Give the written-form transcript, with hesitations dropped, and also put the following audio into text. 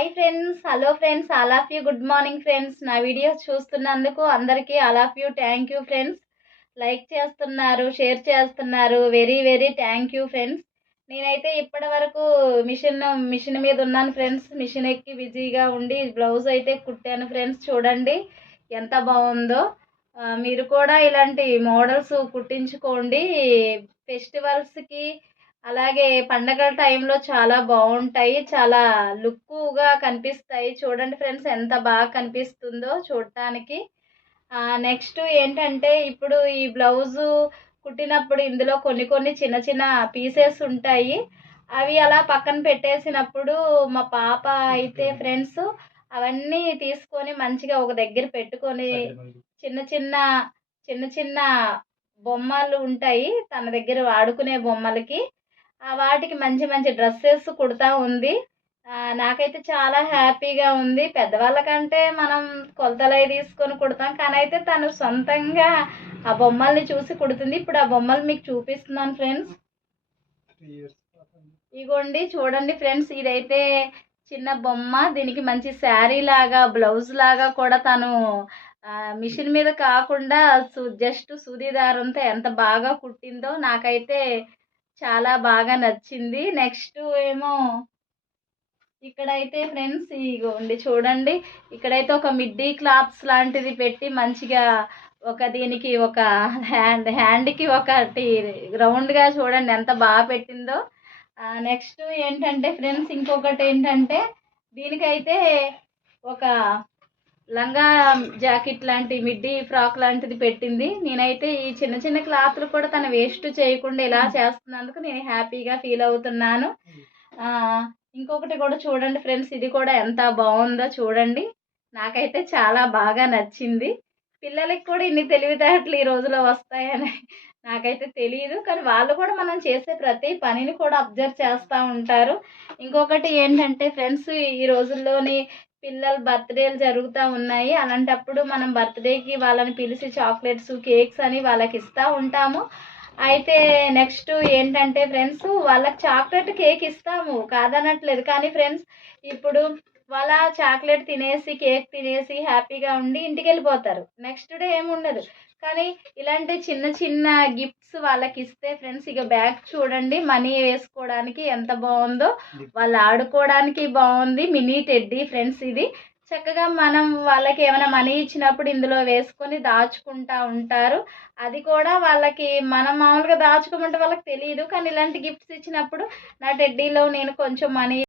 Hi friends, hello friends, all of you good morning friends. నా videos చూస్తున్నందుకు అందరికీ all of you thank you friends. Like చేస్తున్నారు, share చేస్తున్నారు. Very very thank you friends. నేనైతే ఇప్పటి వరకు machine మీద ఉన్నాను ఫ్రెండ్స్. మిషన్ ఎక్కి బిజీగా ఉండి బ్లౌజ్ అయితే కుట్టాను ఫ్రెండ్స్. చూడండి ఎంత బాగుందో. మీరు కూడా ఇలాంటి మోడల్స్ కుట్టించుకోండి. ఫెస్టివల్స్కి అలాగే పండగల టైంలో చాలా బాగుంటాయి. చాలా లుక్కుగా కనిపిస్తాయి. చూడండి ఫ్రెండ్స్ ఎంత బాగా కనిపిస్తుందో చూడటానికి. నెక్స్ట్ ఏంటంటే ఇప్పుడు ఈ బ్లౌజు కుట్టినప్పుడు ఇందులో కొన్ని కొన్ని చిన్న చిన్న పీసెస్ ఉంటాయి. అవి అలా పక్కన పెట్టేసినప్పుడు మా పాప అయితే ఫ్రెండ్స్ అవన్నీ తీసుకొని మంచిగా ఒక దగ్గర పెట్టుకొని చిన్న చిన్న చిన్న చిన్న బొమ్మలు ఉంటాయి తన దగ్గర వాడుకునే బొమ్మలకి. వాటికి మంచి మంచి డ్రెస్సెస్ కుడతా ఉంది. నాకైతే చాలా హ్యాపీగా ఉంది. పెద్దవాళ్ళకంటే మనం కొలతలవి తీసుకొని కుడతాం. కానీ అయితే తను సొంతంగా ఆ బొమ్మల్ని చూసి కుడుతుంది. ఇప్పుడు ఆ బొమ్మలు మీకు చూపిస్తున్నాను ఫ్రెండ్స్. ఇగోండి చూడండి ఫ్రెండ్స్, ఇదైతే చిన్న బొమ్మ. దీనికి మంచి శారీ లాగా బ్లౌజ్ లాగా కూడా తను మిషన్ మీద కాకుండా జస్ట్ సూది దారంతో ఎంత బాగా కుట్టిందో నాకైతే చాలా బాగా నచ్చింది. నెక్స్ట్ ఏమో ఇక్కడైతే ఫ్రెండ్స్ ఇగోండి చూడండి, ఇక్కడైతే ఒక మిడ్డీ క్లాత్స్ లాంటిది పెట్టి మంచిగా దీనికి ఒక హ్యాండ్కి ఒకటి రౌండ్గా చూడండి ఎంత బాగా పెట్టిందో. నెక్స్ట్ ఏంటంటే ఫ్రెండ్స్ ఇంకొకటి ఏంటంటే దీనికైతే ఒక లంగా జాకెట్ లాంటి మిడ్డీ ఫ్రాక్ లాంటిది పెట్టింది. నేనైతే ఈ చిన్న చిన్న క్లాత్లు కూడా తను వేస్ట్ చేయకుండా ఇలా చేస్తున్నందుకు నేను హ్యాపీగా ఫీల్ అవుతున్నాను. ఇంకొకటి కూడా చూడండి ఫ్రెండ్స్, ఇది కూడా ఎంత బాగుందో చూడండి. నాకైతే చాలా బాగా నచ్చింది. పిల్లలకి కూడా ఇన్ని తెలివితేటలు ఈ రోజులో వస్తాయని నాకైతే తెలియదు. కానీ వాళ్ళు కూడా మనం చేసే ప్రతి పనిని కూడా అబ్జర్వ్ చేస్తూ ఉంటారు. ఇంకొకటి ఏంటంటే ఫ్రెండ్స్, ఈ రోజుల్లోని పిల్లల బర్త్డేలు జరుగుతూ ఉన్నాయి. అలాంటప్పుడు మనం బర్త్డేకి వాళ్ళని పిలిచి చాక్లెట్స్ కేక్స్ అని వాళ్ళకి ఇస్తూ ఉంటాము. అయితే నెక్స్ట్ ఏంటంటే ఫ్రెండ్స్, వాళ్ళకి చాక్లెట్ కేక్ ఇస్తాము కాదనట్లేదు. కానీ ఫ్రెండ్స్ ఇప్పుడు వాళ్ళ చాక్లెట్ తినేసి కేక్ తినేసి హ్యాపీగా ఉండి ఇంటికి వెళ్ళిపోతారు. నెక్స్ట్ డే ఏముండదు. కానీ ఇలాంటి చిన్న చిన్న గిఫ్ట్స్ వాళ్ళకి ఇస్తే ఫ్రెండ్స్, ఇక బ్యాగ్ చూడండి మనీ వేసుకోవడానికి ఎంత బాగుందో, వాళ్ళు ఆడుకోవడానికి బాగుంది. మినీ టెడ్డీ ఫ్రెండ్స్ ఇది. చక్కగా మనం వాళ్ళకి ఏమైనా మనీ ఇచ్చినప్పుడు ఇందులో వేసుకొని దాచుకుంటూ ఉంటారు. అది కూడా వాళ్ళకి మనం మామూలుగా దాచుకోమంటే వాళ్ళకి తెలియదు. కానీ ఇలాంటి గిఫ్ట్స్ ఇచ్చినప్పుడు నా టెడ్డీలో నేను కొంచెం మనీ